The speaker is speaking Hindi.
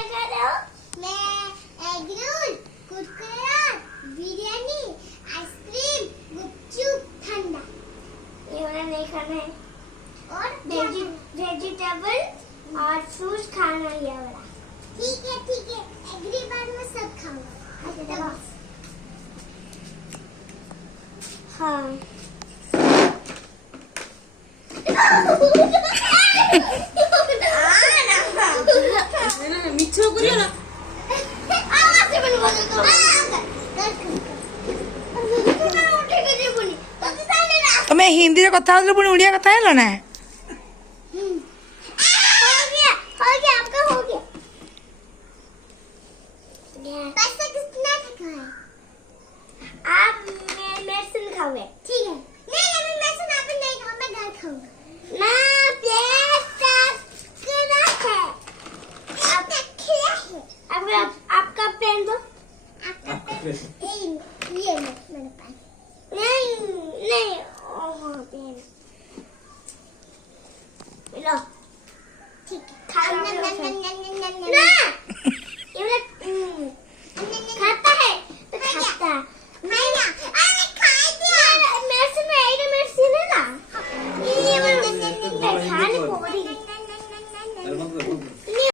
कर रहे हो? मैं egg roll, Kurkure, biryani, ice cream, गुपचुप, ठंडा ये वाला नहीं खाना है और वेजिटेबल और फ्रूट्स खाना ये वाला। ठीक है एग्री बार में सब खाऊंगा। हाँ ମିଛ କରିବ ନା ତମେ ହିନ୍ଦୀରେ କଥା ହଉଥିଲ ପୁଣି ଓଡ଼ିଆ କଥା ହେଲ ନା हो गया आपका हो गया। पैसा कितना लिखा है? आप मेडिसिन खाओगे ठीक है। नहीं मैं मेडिसिन आप नहीं खाऊं मैं घर खाऊंगा ना प्लेट कितना है आपका खिला है आपका पेन दो आपका पेन